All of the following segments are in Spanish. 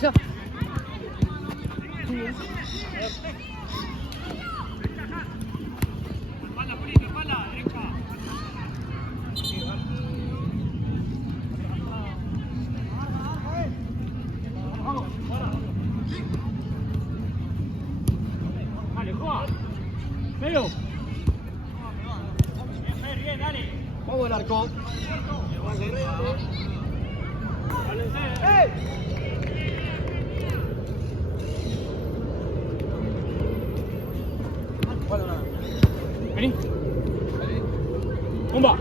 Ya. Vamos al arco. Vení. Bomba.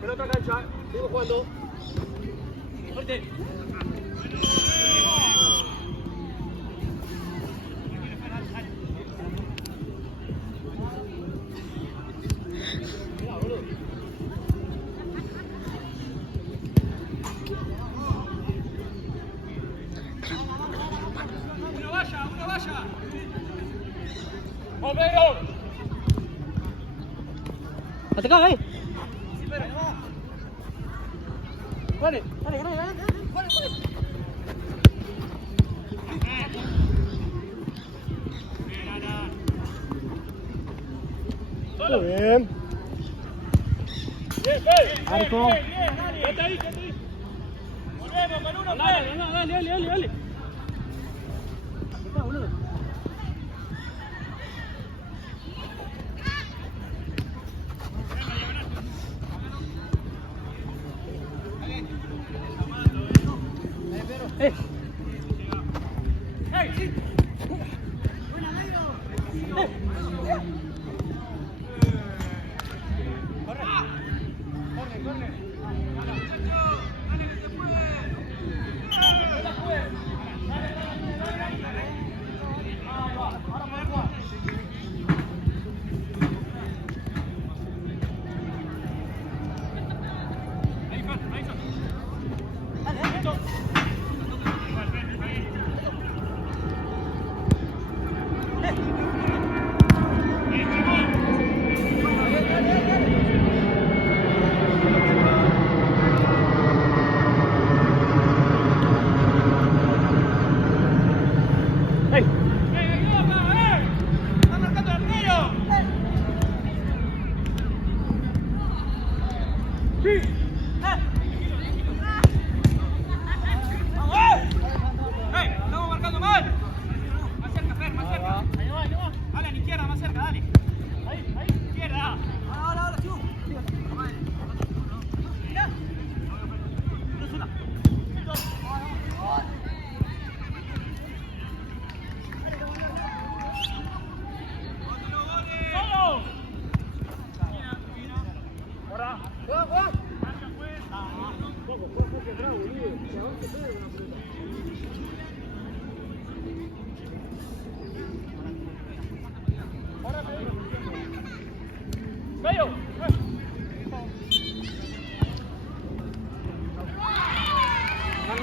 Pelota cancha, seguimos jugando. Fuerte. Uno vaya. ¡Bombero! Ataca, ahí. Dale. Muy bien. Arco. Quédate ahí. Volvemos con uno. Dale. Está, boludo.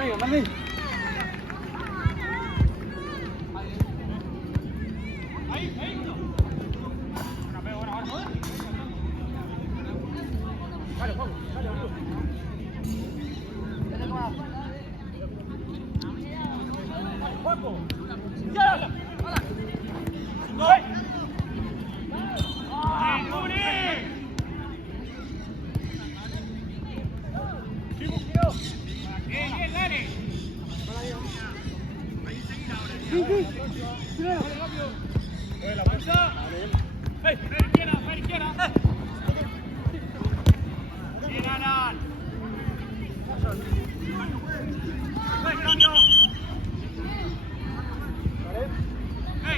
Venga, Malvin.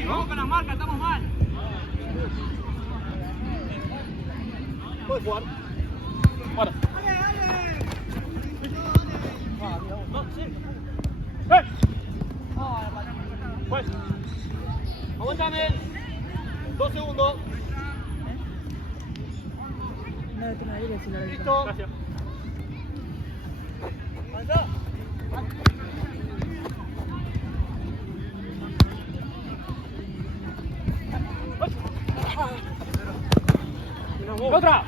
Vamos con las marcas, estamos mal. Puedes jugar. Para. Pues. Aguántame. 2 segundos. Listo. Gracias. ¡Otra!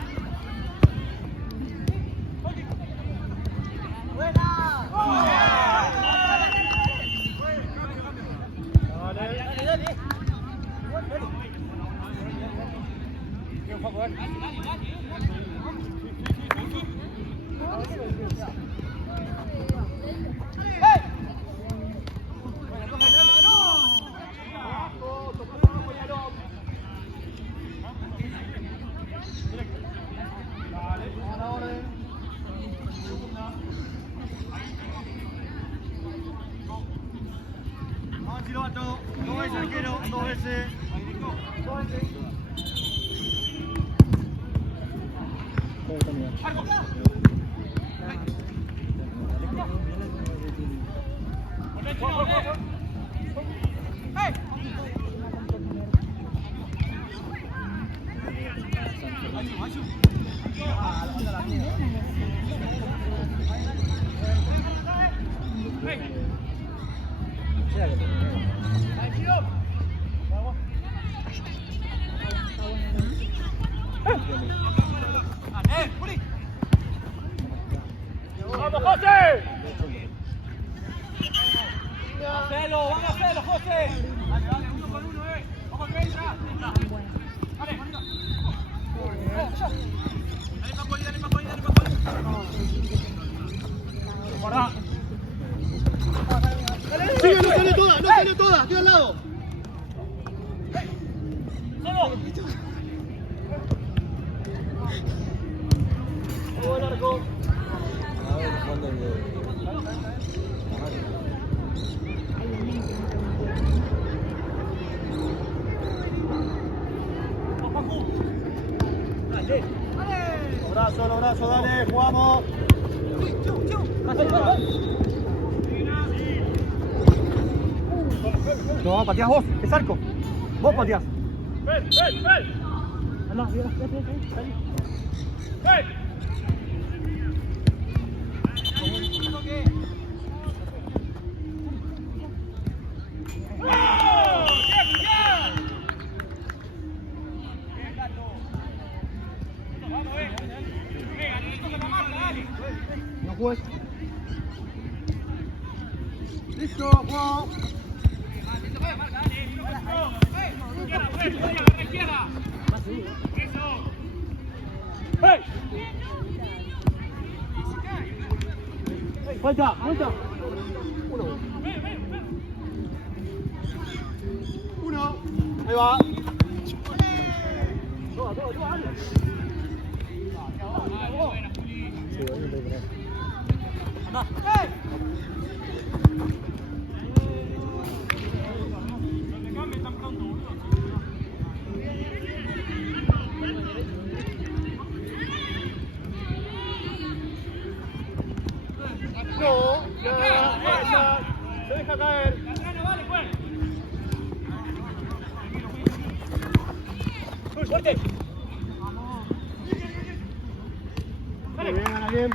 Vamos, Chilobato. 2 veces arquero, 2 veces. ¡Vamos, José! Vamos a hacerlo, José. Dale, 1 con 1, Vamos que entra. Dale, dale para Guarda. ¡Sigue, no sale toda! ¡No sale toda! ¡Estoy al lado! ¡Buen arco! Abrazo, dale, jugamos. No, pateás vos, es arco. Vos pateás. ¡Ven! Anda, mira, salí. ¡Ven! No juegues. Listo, jugamos. ¡Ven! Vuelta. Uno. Ahí va. No, ya. Se deja caer. ¡Fuerte! Muy bien, gana bien.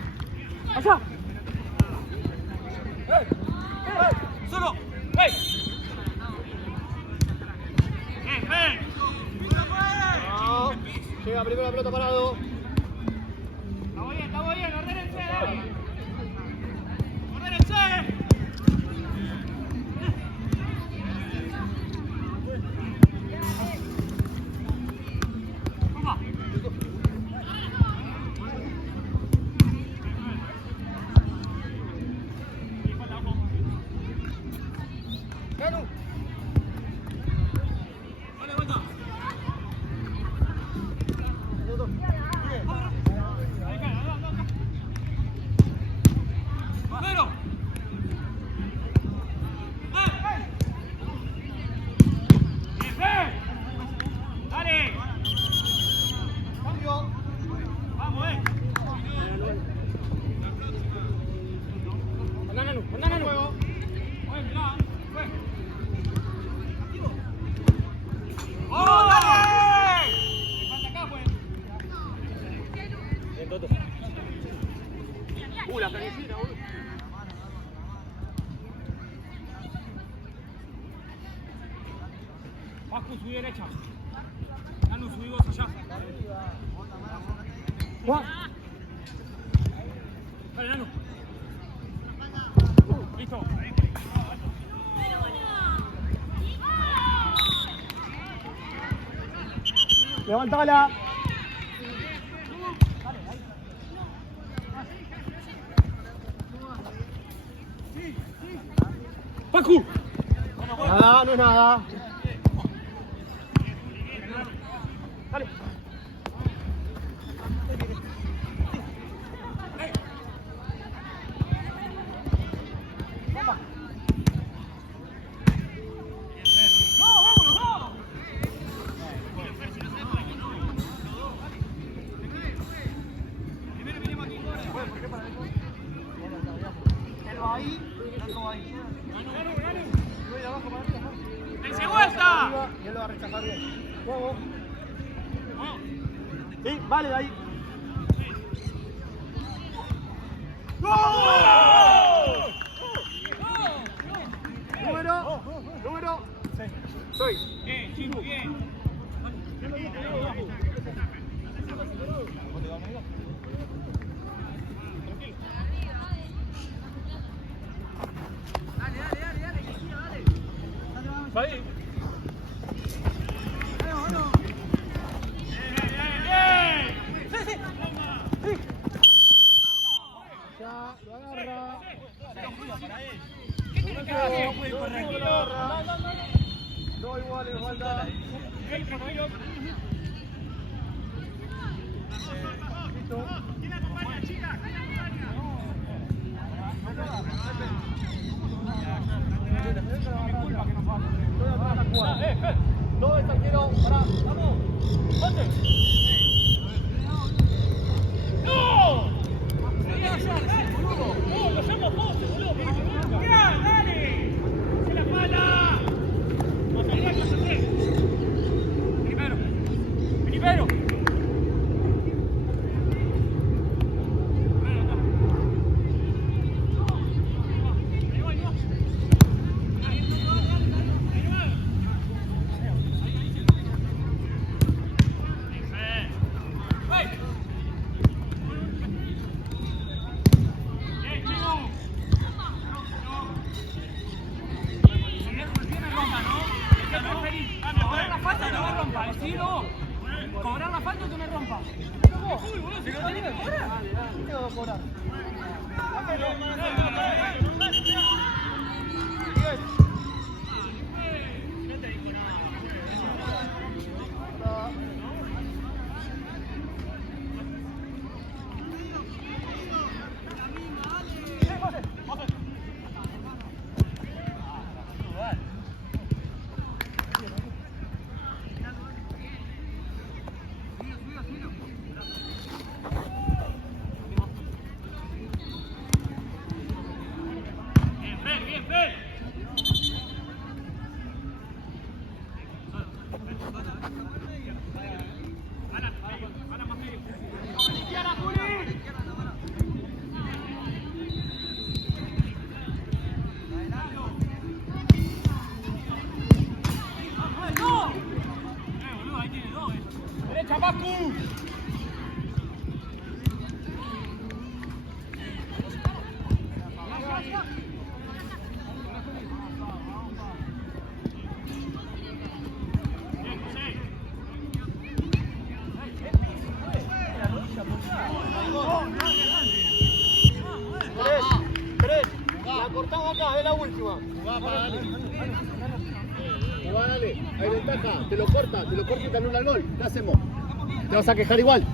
Allá. Solo. No. Llega primero la pelota parado. Estamos bien, ordénense. Ordénense. La carnicina, boludo. Pascu, subí derecha. Nanu, subí vos allá. Juan. Dale, Nanu. Listo. Levántala. Pascu. Nada, no es nada. Dale. ¡Dense vuelta! Y él lo va a rechazar bien. Juego. Sí, vale, de ahí. Número 6. Bien, chico, bien. Ahí. Ya, lo agarra. ¿Qué tiene que hacer? No puede correr. No, igualdad. Listo. ¿Quién la acompaña, chicas? ¿Quién la acompaña? Disculpa que no pasa. Estoy atrás de la jugada. Todo el arquero. Pará, vamos. ¡Ponte! ¡No! ¡No! ¡Lo hacemos vos, boludo! ¡Mirá, dale! ¡Se la pala! ¡Más atrás, más atrás! Primero. Primero. Cobrar la falta o que me rompa. Tengo que cobrar. estamos acá, es la última. Jugá, dale, hay ventaja, te lo corta y te anula el gol. ¿Qué hacemos? Te vas a quejar igual.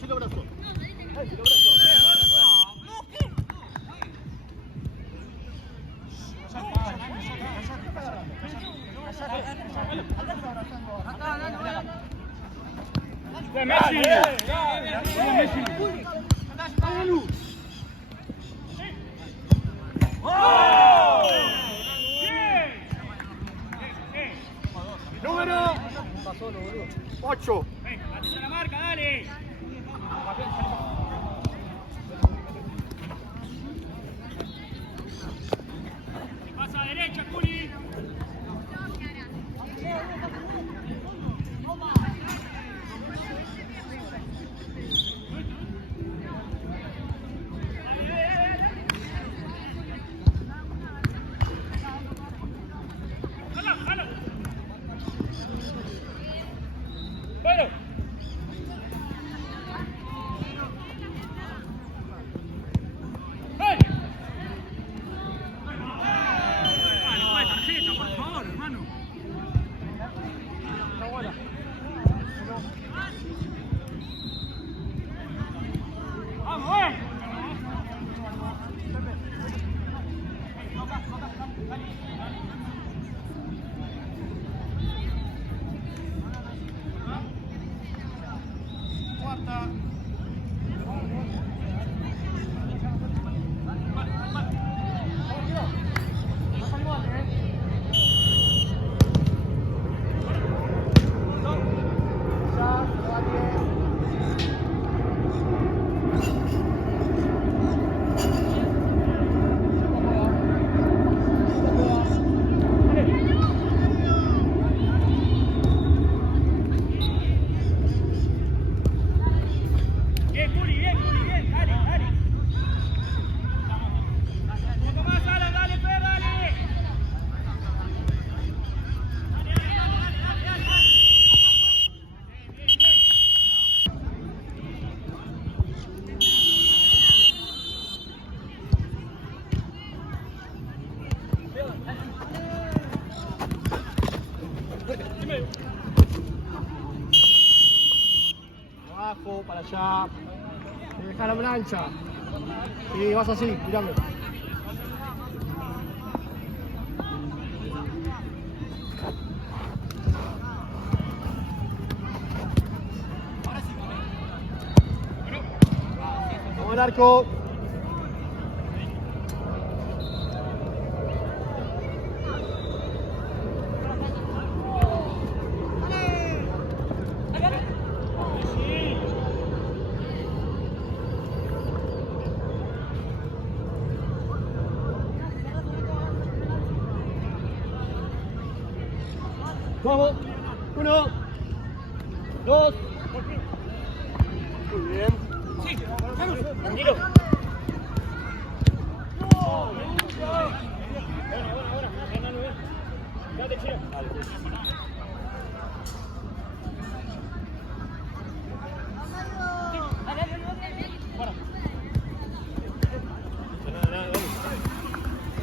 Silo brazo. Número 8. Atenta la marca, dale. Pasa a derecha, Juli. Bueno. ¡Hey! Tarjeta, por favor, hermano. Está buena. Vamos, Cuarta. Bien, Juli, bien, dale, dale. Un poco más, Alan, dale, Fer, dale. Abajo, para allá. Deja la plancha. Sí, vas así, mirando. Vamos al arco. Vamos. 1, 2. Muy bien. Sí, vamos. Tranquilo. Quédate, Chino.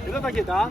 Pelota quieta.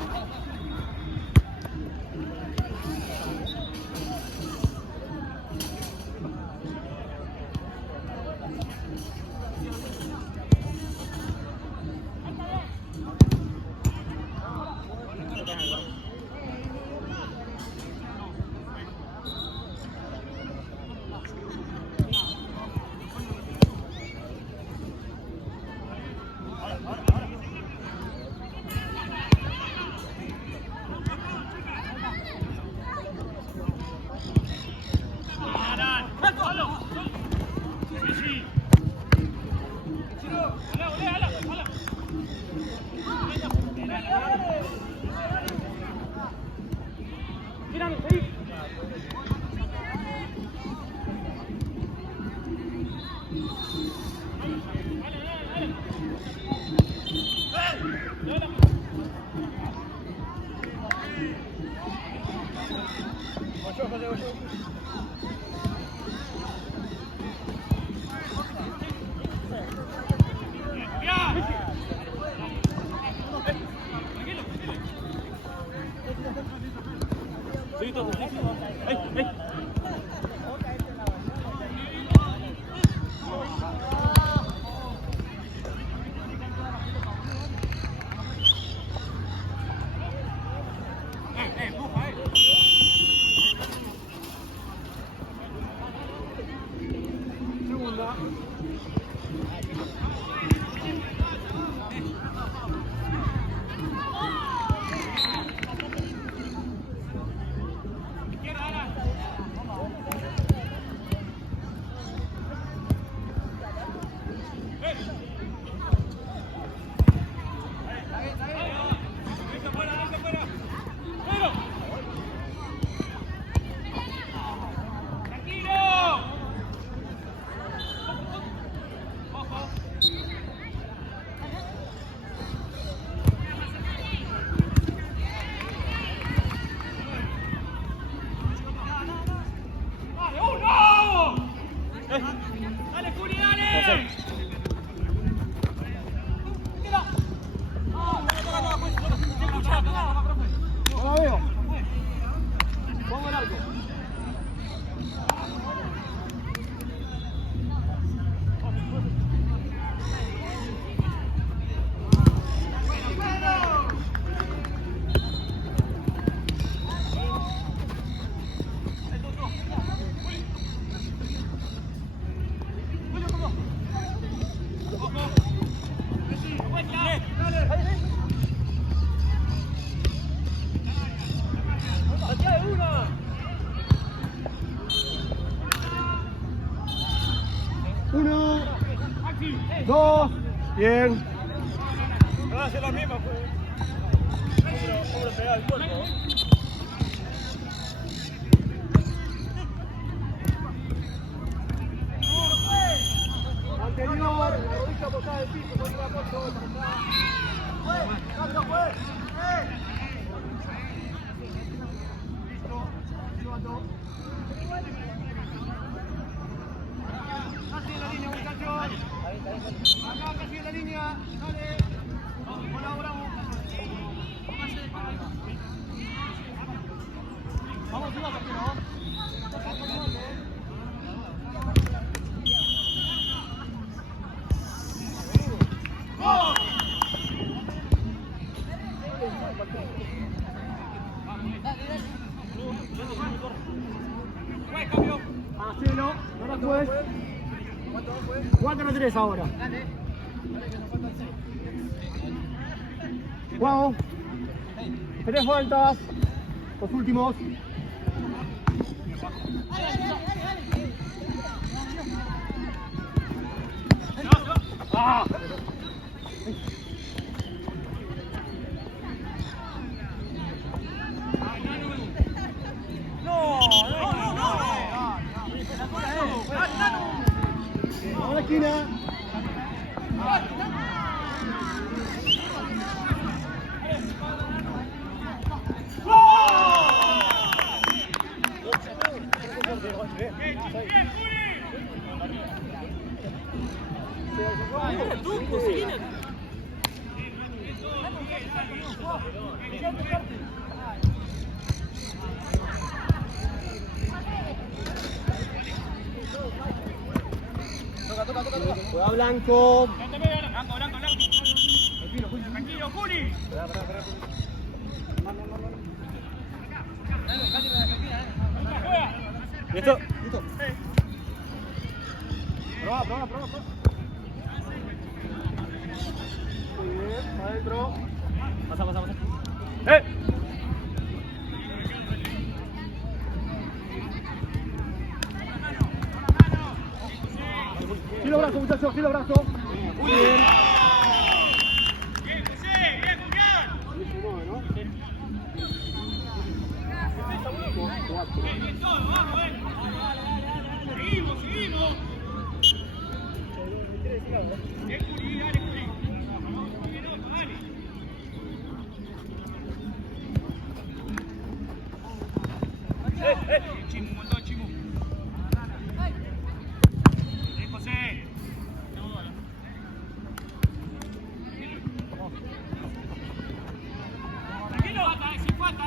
¡Dale, Juli, dale! No la veo. Pongo el arco. Uno, dos, bien. Va a hacer la misma, pues. Hombro pegado al cuerpo. Anterior, la rodilla apoyada del piso, contra la pocho, ¡Tanto fue! Listo, llevando. Casi en la línea, muchachos. Acá, casi en la línea. Dale. Colaboramos. Vamos, siga, Capino. Hacelo, ahora juez. 4-3 ahora. Wow. 3 vueltas. Los últimos. ¡Ah! Vamos a la esquina. Juega Blanco. Blanco. Tranquilo, Juli. Listo. Proba. Muy bien, adentro. Pasa. Giro brazo, muchachos, giro brazo. Muy bien. Bien, José, bien, Julián. Bien todo, vamos, Seguimos. Bien, Juli, dale, Juli. Bien, otro, dale. Chimu, un montón, Chimu. Bien, José. Tranquilo, sin falta,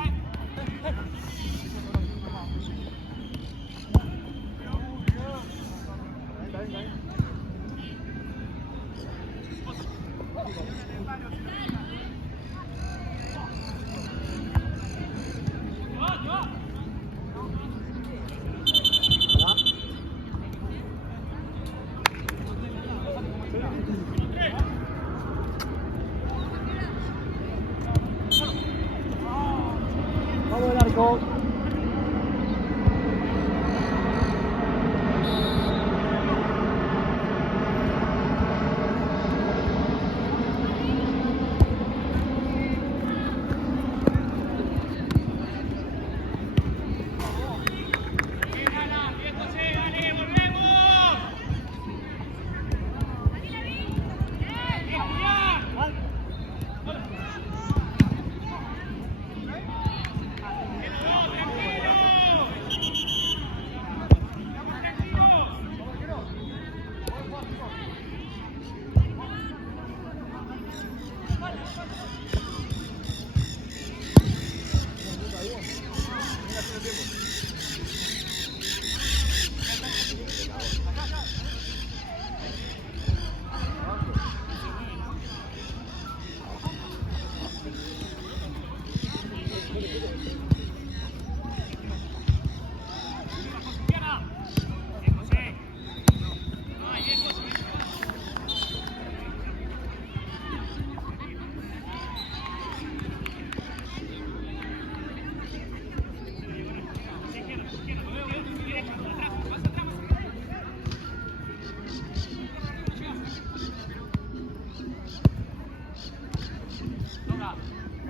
Vamos al arco. Bien, José, dale, volvemos. Bien, Julián.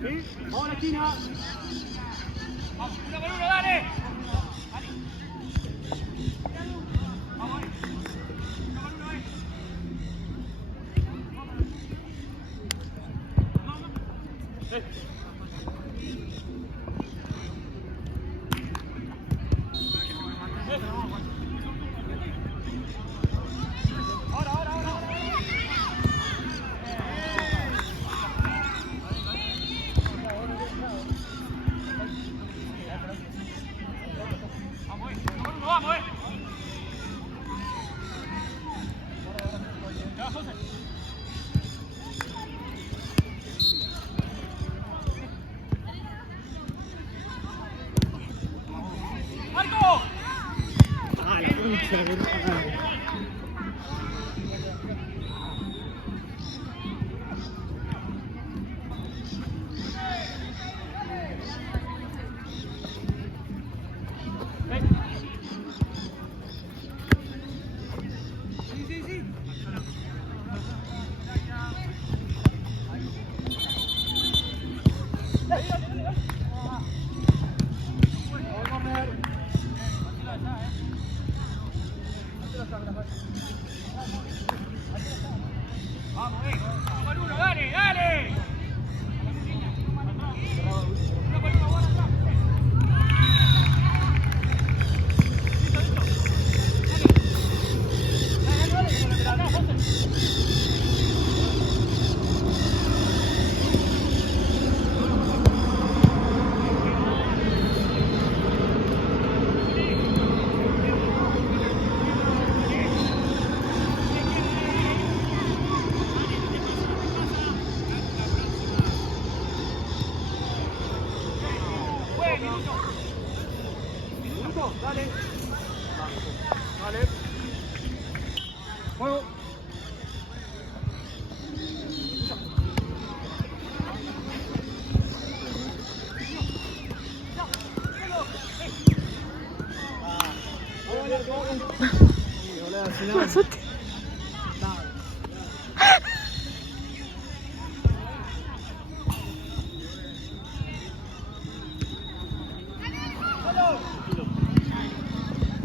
¿Sí? Vamos a la esquina. Vamos, uno por uno, dale. Vamos, uno por uno, Vamos, Ya, José. ¡Marco! Ah, la pincha, que no. Uno con uno, dale, dale. Uno con uno, ahora atrás. Dale. Dale. Juego.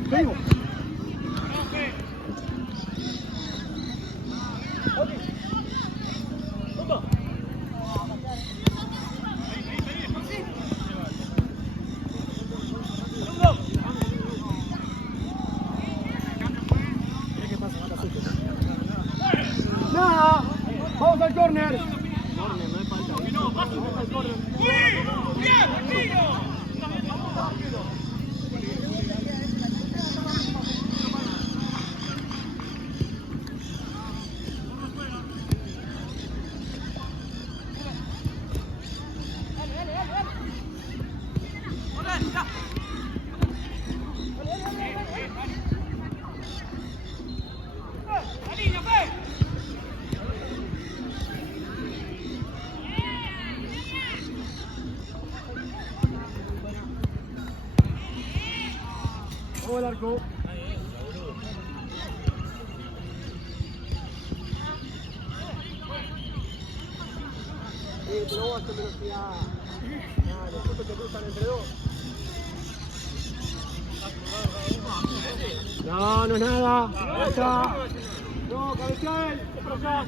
Vengo. Nada. Vamos al córner. Vamos al arco. Pero vos haces velocidad. Los puntos te cruzan entre dos. No, no es nada. Otra. No, cabecea él. Es por allá.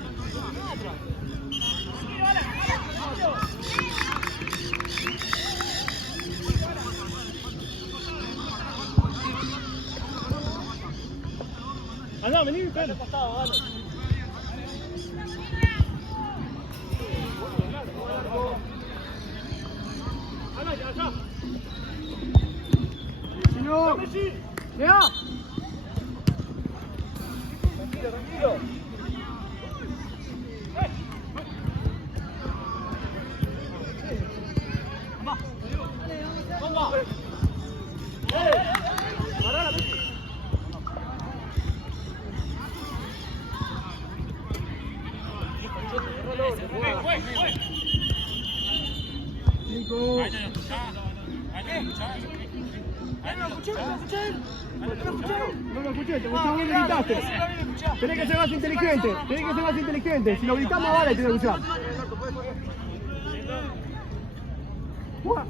Andá, vení, dale. Allá. Si no, ¡ya! Tranquilo. Vamos. Pará la bici. Nico. No lo escuché, te escuché bien, gritaste. Tenés que ser más inteligente. Si lo gritás más vale, tenés que escuchar. ¡Uah!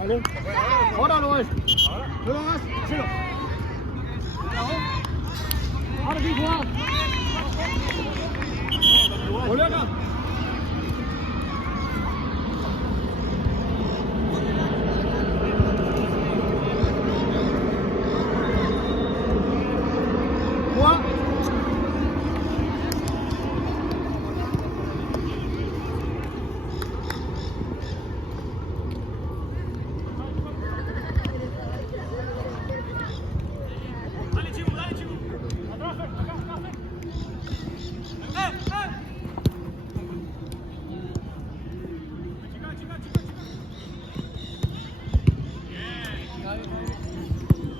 Vale. Ahora lo ves. No lo hagas. Cero. Ahora sí, Juan. Volve acá. Juan. Dale, Chibu, dale, Chibu. Atrás, Fer, acá, Fer. Chica.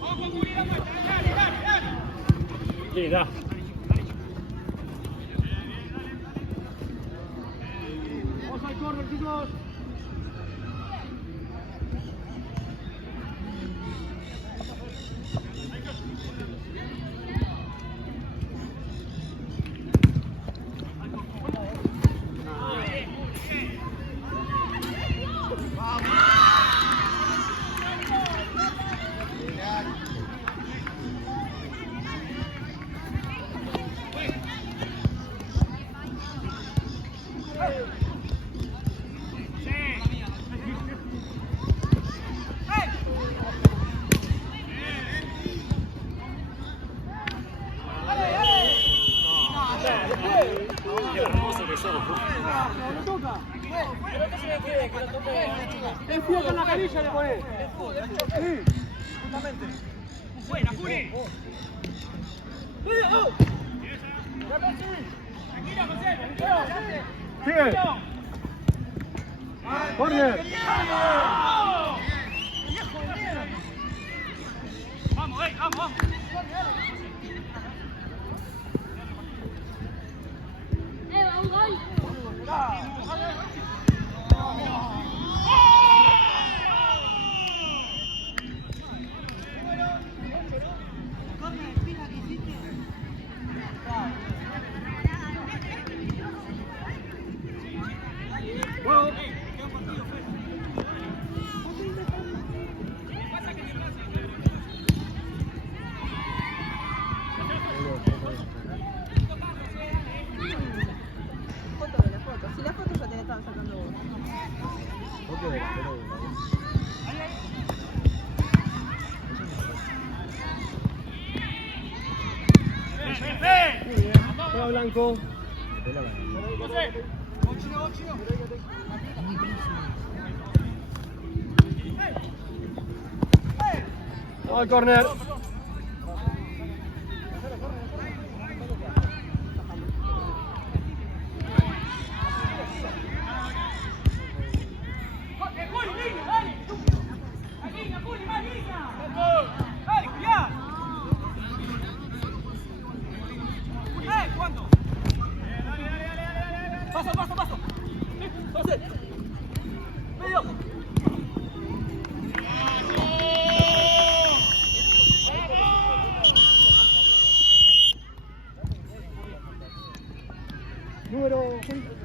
Vamos con seguridad, dale. Sí, da. Vamos al córner, chicos. El fío con la canilla le pone. Sí. Justamente. Buena, Juli. Sigue. Corner. Vamos, vamos. Si la foto ya te la estaban sacando vos. Muy bien. Juega Blanco. Vamos al córner. Paso. José. Medio. Número 6.